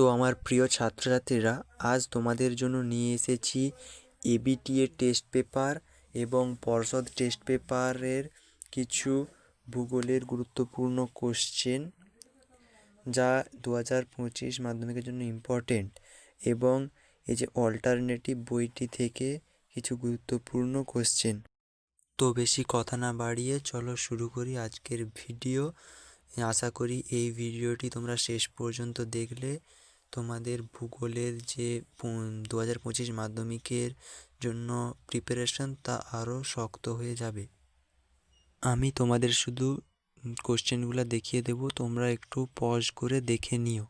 তো আমার প্রিয় ছাত্রছাত্রীরা, আজ তোমাদের জন্য নিয়ে এসেছি এবিটিএ টেস্ট পেপার এবং পর্ষদ টেস্ট পেপারের কিছু ভূগোলের গুরুত্বপূর্ণ কোশ্চেন যা দু হাজার পঁচিশ মাধ্যমিকের জন্য ইম্পর্টেন্ট এবং এই যে অল্টারনেটিভ বইটি থেকে কিছু গুরুত্বপূর্ণ কোশ্চেন। তো বেশি কথা না বাড়িয়ে চলো শুরু করি আজকের ভিডিও। আশা করি এই ভিডিওটি তোমরা শেষ পর্যন্ত দেখলে। তোমাদের ভূগোলের যে দু হাজার পঁচিশ মাধ্যমিকের জন্য প্রিপারেশন তা আরও শক্ত হয়ে যাবে। আমি তোমাদের শুধু কোশ্চেনগুলো দেখিয়ে দেবো, তোমরা একটু পজ করে দেখে নিও।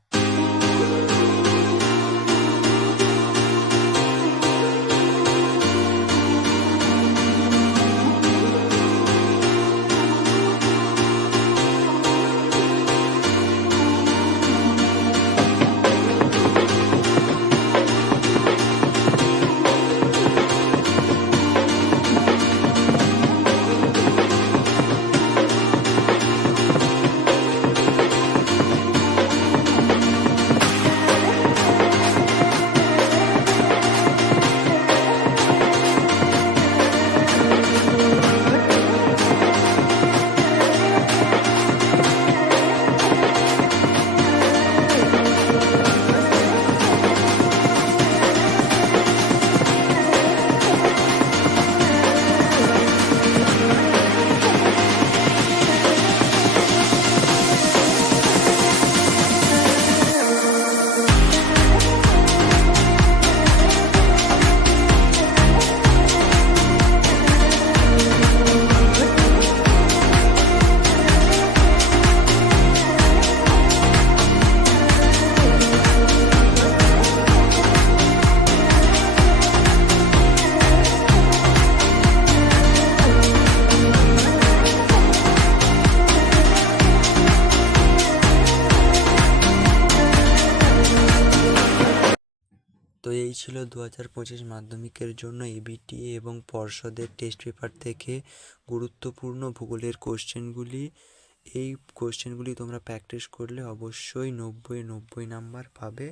তো এই ছিল দু হাজার পঁচিশ মাধ্যমিকের জন্য এবিটিএ এবং পর্ষদের টেস্ট পেপার থেকে গুরুত্বপূর্ণ ভূগোলের কোশ্চেনগুলি এই কোশ্চেনগুলি তোমরা প্র্যাকটিস করলে অবশ্যই নব্বই নব্বই নাম্বার পাবে।